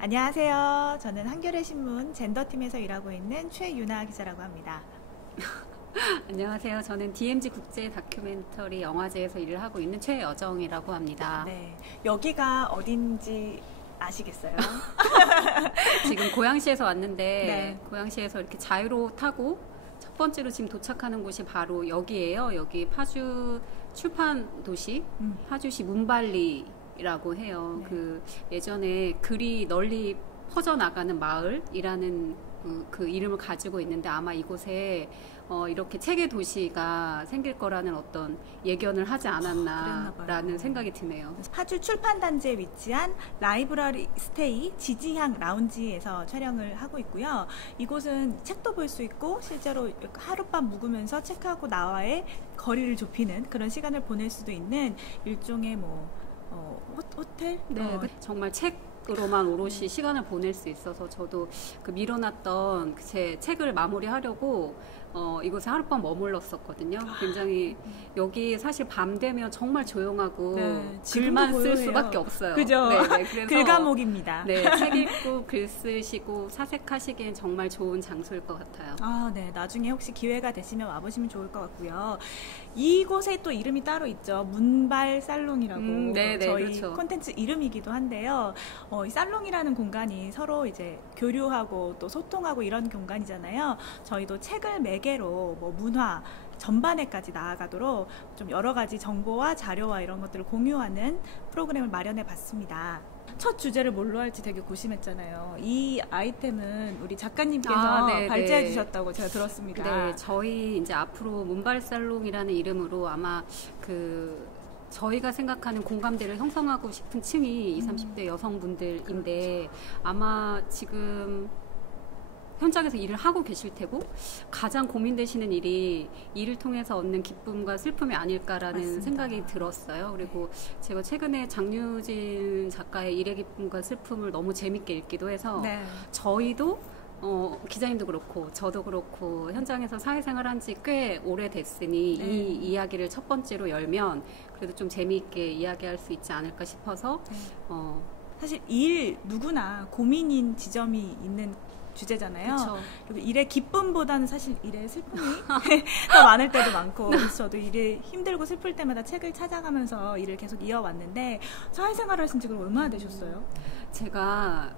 안녕하세요. 저는 한겨레신문 젠더팀에서 일하고 있는 최유나 기자라고 합니다. 안녕하세요. 저는 DMZ 국제 다큐멘터리 영화제에서 일을 하고 있는 최여정이라고 합니다. 네, 여기가 어딘지 아시겠어요? 지금 고양시에서 왔는데 네. 고양시에서 이렇게 자유로 타고 첫 번째로 지금 도착하는 곳이 바로 여기예요. 여기 파주 출판 도시, 파주시 문발리라고 해요. 네. 그 예전에 글이 널리 퍼져나가는 마을이라는 그 이름을 가지고 있는데 아마 이곳에 이렇게 책의 도시가 생길 거라는 어떤 예견을 하지 않았나라는 생각이 드네요. 파주 출판단지에 위치한 라이브러리 스테이 지지향 라운지에서 촬영을 하고 있고요. 이곳은 책도 볼 수 있고 실제로 하룻밤 묵으면서 책하고 나와의 거리를 좁히는 그런 시간을 보낼 수도 있는 일종의 호텔? 네, 정말 책으로만 오롯이 시간을 보낼 수 있어서 저도 그 미뤄놨던 제 책을 마무리하려고 이곳에 하룻밤 머물렀었거든요. 굉장히 여기 사실 밤 되면 정말 조용하고 네, 글만 쓸 보여요. 수밖에 없어요. 그죠? 네, 그래서 글과목입니다. 네, 책 읽고 글 쓰시고 사색하시기엔 정말 좋은 장소일 것 같아요. 아, 네. 나중에 혹시 기회가 되시면 와보시면 좋을 것 같고요. 이곳에 또 이름이 따로 있죠. 문발 살롱이라고 네, 저희 그렇죠. 콘텐츠 이름이기도 한데요. 이 살롱이라는 공간이 서로 이제 교류하고 또 소통하고 이런 공간이잖아요. 저희도 책을 매개로 문화 전반에까지 나아가도록 좀 여러 가지 정보와 자료와 이런 것들을 공유하는 프로그램을 마련해 봤습니다. 첫 주제를 뭘로 할지 되게 고심했잖아요. 이 아이템은 우리 작가님께서 발제해 주셨다고 제가 들었습니다. 네, 저희 이제 앞으로 문발살롱이라는 이름으로 아마 저희가 생각하는 공감대를 형성하고 싶은 층이 20, 30대 여성분들인데 아마 지금 현장에서 일을 하고 계실 테고 가장 고민되시는 일이 일을 통해서 얻는 기쁨과 슬픔이 아닐까라는 맞습니다. 생각이 들었어요. 그리고 제가 최근에 장유진 작가의 일의 기쁨과 슬픔을 너무 재밌게 읽기도 해서 저희도 기자님도 그렇고 저도 그렇고 현장에서 사회생활 한 지 꽤 오래됐으니 이 이야기를 첫 번째로 열면 그래도 좀 재미있게 이야기할 수 있지 않을까 싶어서 사실 누구나 고민인 지점이 있는 주제잖아요. 그쵸. 그리고 일의 기쁨보다는 사실 일의 슬픔이 더 많을 때도 많고 그래서 저도 일이 힘들고 슬플 때마다 책을 찾아가면서 일을 계속 이어왔는데 사회생활을 하신 지 그럼 얼마나 되셨어요? 제가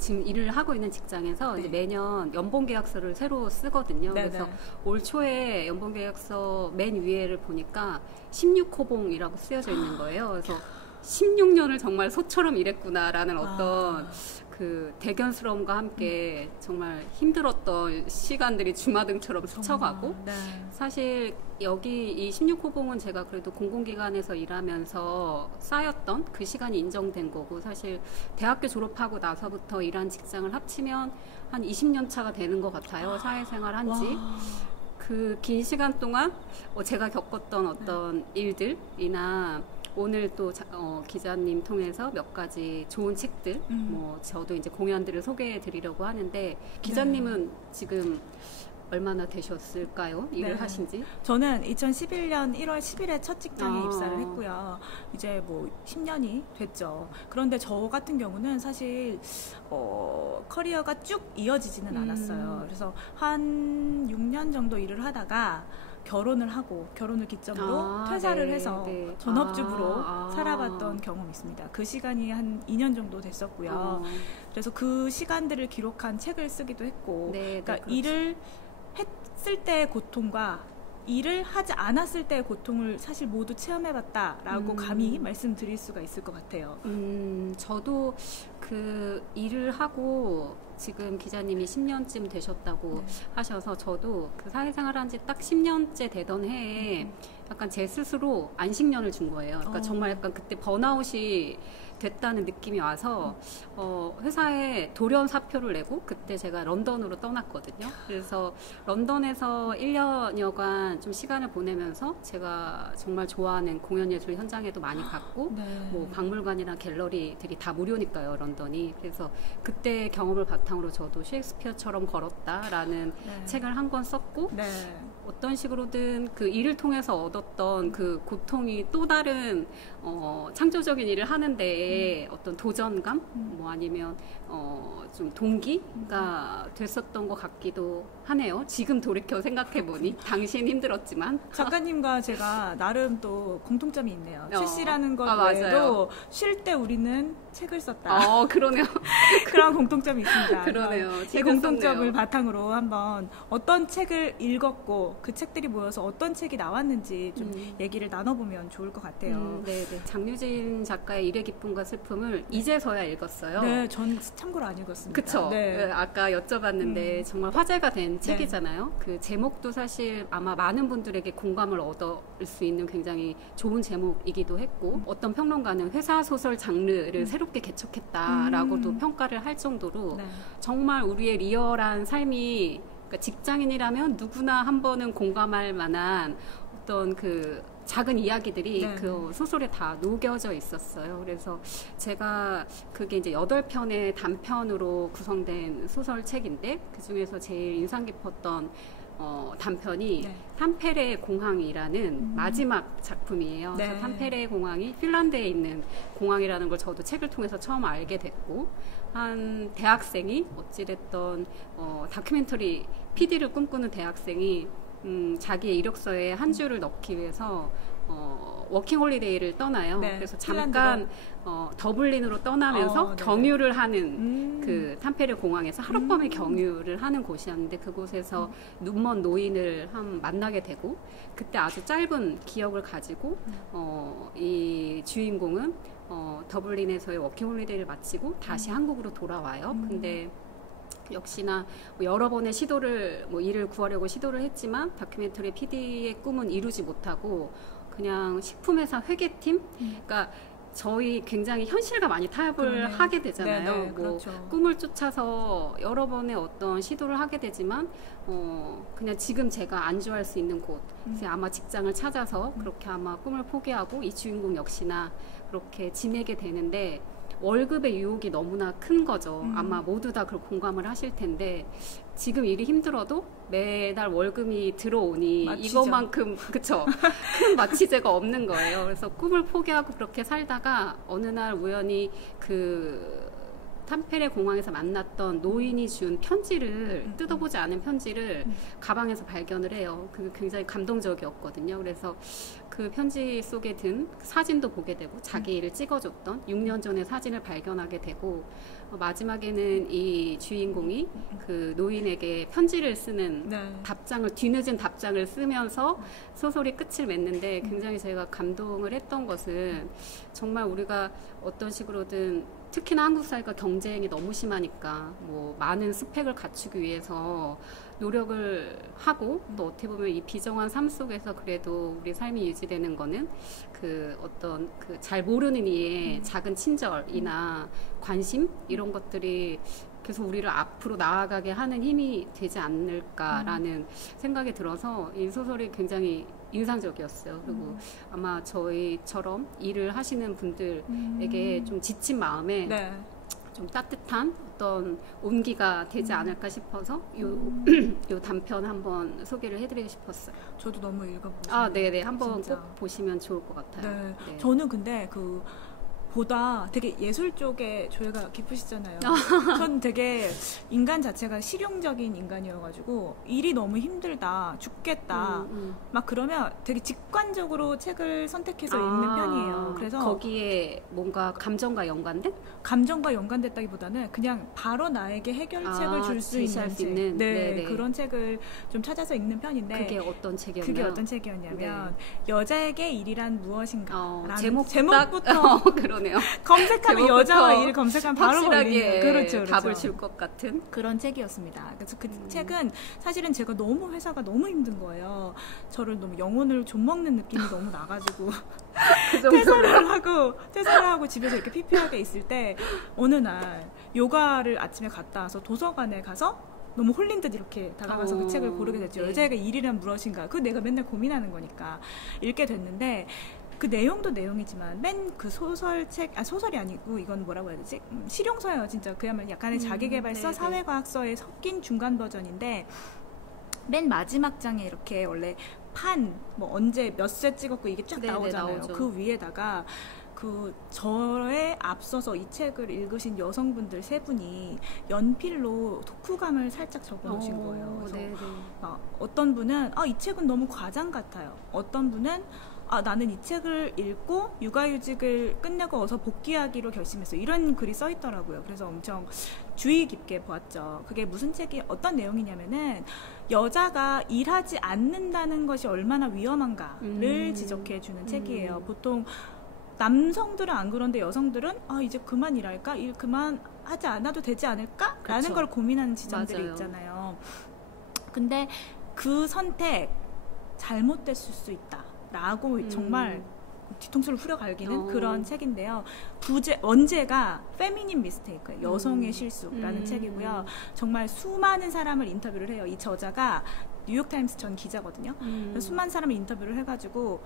지금 일을 하고 있는 직장에서 이제 매년 연봉계약서를 새로 쓰거든요. 그래서 올 초에 연봉계약서 맨 위에를 보니까 16호봉이라고 쓰여져 있는 거예요. 그래서 16년을 정말 소처럼 일했구나라는 어떤 그 대견스러움과 함께 정말 힘들었던 시간들이 주마등처럼 스쳐가고 사실 여기 이 16호봉은 제가 그래도 공공기관에서 일하면서 쌓였던 그 시간이 인정된 거고 사실 대학교 졸업하고 나서부터 일한 직장을 합치면 한 20년 차가 되는 것 같아요. 사회생활 한지. 그 긴 시간 동안 제가 겪었던 어떤 일들이나 오늘 또 기자님 통해서 몇 가지 좋은 책들, 저도 이제 공연들을 소개해 드리려고 하는데 기자님은 지금 얼마나 되셨을까요? 일을 하신지? 저는 2011년 1월 10일에 첫 직장에 입사를 했고요. 이제 10년이 됐죠. 그런데 저 같은 경우는 사실 커리어가 쭉 이어지지는 않았어요. 그래서 한 6년 정도 일을 하다가 결혼을 하고 결혼을 기점으로 퇴사를 해서 전업주부로 살아봤던 경험이 있습니다. 그 시간이 한 2년 정도 됐었고요. 그래서 그 시간들을 기록한 책을 쓰기도 했고 그러니까 일을 했을 때의 고통과 일을 하지 않았을 때의 고통을 사실 모두 체험해봤다라고 감히 말씀드릴 수가 있을 것 같아요. 저도 그 일을 하고 지금 기자님이 10년쯤 되셨다고 하셔서 저도 그 사회생활 한 지 딱 10년째 되던 해에 약간 제 스스로 안식년을 준 거예요. 그러니까 정말 약간 그때 번아웃이 됐다는 느낌이 와서 회사에 돌연 사표를 내고 그때 제가 런던으로 떠났거든요. 그래서 런던에서 1년여간 좀 시간을 보내면서 제가 정말 좋아하는 공연예술 현장에도 많이 갔고 뭐 박물관이나 갤러리들이 다 무료니까요, 런던이. 그래서 그때 경험을 바탕으로 저도 셰익스피어처럼 걸었다라는 책을 한 권 썼고 어떤 식으로든 그 일을 통해서 얻었던 그 고통이 또 다른 창조적인 일을 하는데 어떤 도전감 뭐 아니면 좀 동기가 됐었던 것 같기도 하네요. 지금 돌이켜 생각해보니 당신 힘들었지만 작가님과 제가 나름 또 공통점이 있네요. 실시라는 것 외에도 맞아요. 쉴 때 우리는 책을 썼다. 그러네요. 그런 공통점이 있습니다. 그러네요. 이 공통점을 바탕으로 한번 어떤 책을 읽었고 그 책들이 모여서 어떤 책이 나왔는지 좀 얘기를 나눠보면 좋을 것 같아요. 네. 장유진 작가의 일의 기쁨과 슬픔을 이제서야 읽었어요. 네, 전 참고로 안 읽었습니다. 그쵸. 네. 아까 여쭤봤는데 정말 화제가 된 책이잖아요. 그 제목도 사실 아마 많은 분들에게 공감을 얻을 수 있는 굉장히 좋은 제목이기도 했고 어떤 평론가는 회사 소설 장르를 새롭게 개척했다라고도 평가를 할 정도로 정말 우리의 리얼한 삶이 그러니까 직장인이라면 누구나 한 번은 공감할 만한 어떤 그 작은 이야기들이 그 소설에 다 녹여져 있었어요. 그래서 제가 그게 이제 8편의 단편으로 구성된 소설책인데 그 중에서 제일 인상 깊었던 단편이 탐페레 공항이라는 마지막 작품이에요. 그래서 탐페레 공항이 핀란드에 있는 공항이라는 걸 저도 책을 통해서 처음 알게 됐고 한 대학생이 어찌됐던 다큐멘터리 PD를 꿈꾸는 대학생이 자기의 이력서에 한 줄을 넣기 위해서 워킹홀리데이를 떠나요. 그래서 잠깐 더블린으로 떠나면서 경유를 하는 그 탐페레 공항에서 하룻밤의 경유를 하는 곳이었는데 그곳에서 눈먼 노인을 만나게 되고 그때 아주 짧은 기억을 가지고 이 주인공은 더블린에서의 워킹홀리데이를 마치고 다시 한국으로 돌아와요. 근데 역시나 여러 번의 시도를 일을 구하려고 시도를 했지만 다큐멘터리 PD의 꿈은 이루지 못하고 그냥 식품회사 회계팀 그러니까 저희 굉장히 현실과 많이 타협을 하게 되잖아요. 그렇죠. 꿈을 쫓아서 여러 번의 어떤 시도를 하게 되지만 그냥 지금 제가 안주할 수 있는 곳 아마 직장을 찾아서 그렇게 아마 꿈을 포기하고 이 주인공 역시나 그렇게 지내게 되는데 월급의 유혹이 너무나 큰 거죠. 아마 모두 다 그걸 공감을 하실 텐데 지금 일이 힘들어도 매달 월급이 들어오니 이것만큼 그쵸 큰 마취제가 없는 거예요. 그래서 꿈을 포기하고 그렇게 살다가 어느 날 우연히 그 탐페레 공항에서 만났던 노인이 준 편지를 뜯어보지 않은 편지를 가방에서 발견을 해요. 그게 굉장히 감동적이었거든요. 그래서 그 편지 속에 든 사진도 보게 되고 자기 일을 찍어줬던 6년 전의 사진을 발견하게 되고 마지막에는 이 주인공이 그 노인에게 편지를 쓰는 답장을 뒤늦은 답장을 쓰면서 소설이 끝을 맺는데 굉장히 제가 감동을 했던 것은 정말 우리가 어떤 식으로든 특히나 한국 사회가 경쟁이 너무 심하니까 많은 스펙을 갖추기 위해서 노력을 하고 또 어떻게 보면 이 비정한 삶 속에서 그래도 우리 삶이 유지되는 거는 그 어떤 그 잘 모르는 이의 작은 친절이나 관심 이런 것들이 계속 우리를 앞으로 나아가게 하는 힘이 되지 않을까라는 생각이 들어서 이 소설이 굉장히 인상적이었어요. 그리고 아마 저희처럼 일을 하시는 분들에게 좀 지친 마음에 좀 따뜻한 어떤 온기가 되지 않을까 싶어서 요 단편 한번 소개를 해드리고 싶었어요. 저도 너무 읽어보고 네네. 한번 꼭 보시면 좋을 것 같아요. 네. 저는 근데 보다 되게 예술 쪽에 조예가 깊으시잖아요. 전 되게 인간 자체가 실용적인 인간이어가지고 일이 너무 힘들다, 죽겠다 막 그러면 되게 직관적으로 책을 선택해서 읽는 편이에요. 그래서 거기에 뭔가 감정과 연관된? 감정과 연관됐다기보다는 그냥 바로 나에게 해결책을 줄 수 있는 책. 그런 책을 좀 찾아서 읽는 편인데 그게 어떤 책이었나요? 그게 어떤 책이었냐면 여자에게 일이란 무엇인가 제목부터 그러네요. 검색하면 여자와 일 검색하면 바로 걸리는 그렇죠. 답을 줄 것 같은 그런 책이었습니다. 그래서 그 책은 사실은 제가 너무 회사가 너무 힘든 거예요. 저를 너무 영혼을 좀먹는 느낌이 너무 나가지고 퇴사를 하고 집에서 이렇게 피폐하게 있을 때 어느 날 요가를 아침에 갔다 와서 도서관에 가서 너무 홀린 듯 이렇게 다가가서 그 책을 고르게 됐죠. 여자에게 일이란 무엇인가. 그거 내가 맨날 고민하는 거니까 읽게 됐는데 그 내용도 내용이지만 맨 그 소설이 아니고 이건 뭐라고 해야 되지? 실용서예요. 진짜 그야말로 약간의 자기계발서, 사회과학서에 섞인 중간 버전인데 맨 마지막 장에 이렇게 원래 뭐 언제 몇 세 찍었고 이게 쫙 나오잖아요. 나오죠. 그 위에다가 저에 앞서서 이 책을 읽으신 여성분들 3분이 연필로 독후감을 살짝 적어놓으신 거예요. 그래서 어떤 분은 이 책은 너무 과장 같아요. 어떤 분은 나는 이 책을 읽고 육아휴직을 끝내고 어서 복귀하기로 결심했어요. 이런 글이 써 있더라고요. 그래서 엄청 주의 깊게 보았죠. 그게 무슨 책이 어떤 내용이냐면은 여자가 일하지 않는다는 것이 얼마나 위험한가를 지적해주는 책이에요. 보통 남성들은 안 그런데 여성들은 이제 그만 일할까? 일 그만 하지 않아도 되지 않을까? 라는 그쵸. 걸 고민하는 지점들이 맞아요. 있잖아요. 근데 그 선택 잘못됐을 수 있다 라고 정말 뒤통수를 후려갈기는 그런 책인데요. 원제가 페미닌 미스테이크, 여성의 실수라는 책이고요. 정말 수많은 사람을 인터뷰를 해요. 이 저자가 뉴욕타임스 전 기자거든요. 수많은 사람을 인터뷰를 해가지고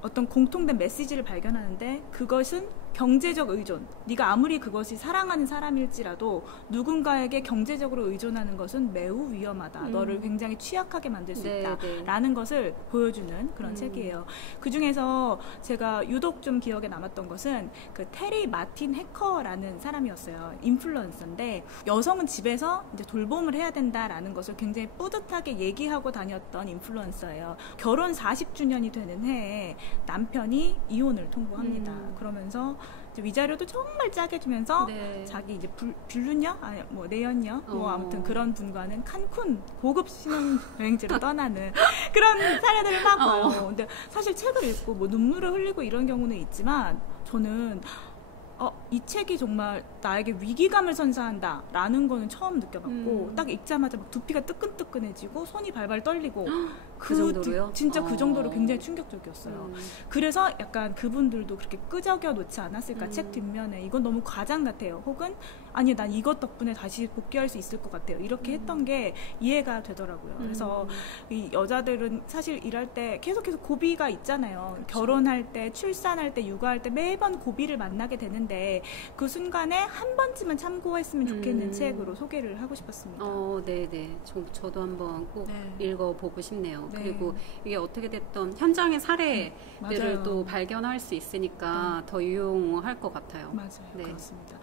어떤 공통된 메시지를 발견하는데 그것은 경제적 의존. 네가 아무리 그것이 사랑하는 사람일지라도 누군가에게 경제적으로 의존하는 것은 매우 위험하다. 너를 굉장히 취약하게 만들 수 있다. 라는 것을 보여주는 그런 책이에요. 그중에서 제가 유독 좀 기억에 남았던 것은 그 테리 마틴 해커라는 사람이었어요. 인플루언서인데 여성은 집에서 이제 돌봄을 해야 된다라는 것을 굉장히 뿌듯하게 얘기하고 다녔던 인플루언서예요. 결혼 40주년이 되는 해에 남편이 이혼을 통보합니다. 그러면서 위자료도 정말 짜게 주면서 자기 이제 불륜녀? 아니 뭐 내연녀? 뭐 아무튼 그런 분과는 칸쿤 고급 신혼여행지로 떠나는 그런 사례들을 막 봐요. 근데 사실 책을 읽고 뭐 눈물을 흘리고 이런 경우는 있지만 저는 이 책이 정말 나에게 위기감을 선사한다 라는 거는 처음 느껴봤고 딱 읽자마자 막 두피가 뜨끈뜨끈해지고 손이 발발 떨리고 그 정도로요? 진짜 그 정도로 굉장히 충격적이었어요. 그래서 약간 그분들도 그렇게 끄적여 놓지 않았을까. 책 뒷면에 이건 너무 과장 같아요. 혹은 아니 난 이것 덕분에 다시 복귀할 수 있을 것 같아요. 이렇게 했던 게 이해가 되더라고요. 그래서 이 여자들은 사실 일할 때 계속해서 고비가 있잖아요. 그렇죠. 결혼할 때, 출산할 때, 육아할 때 매번 고비를 만나게 되는데 그 순간에 한 번쯤은 참고했으면 좋겠는 책으로 소개를 하고 싶었습니다. 네네. 저도 한번 꼭 읽어보고 싶네요. 네. 그리고 이게 어떻게 됐던 현장의 사례들을 또 발견할 수 있으니까 더 유용할 것 같아요. 맞아요. 네. 그렇습니다.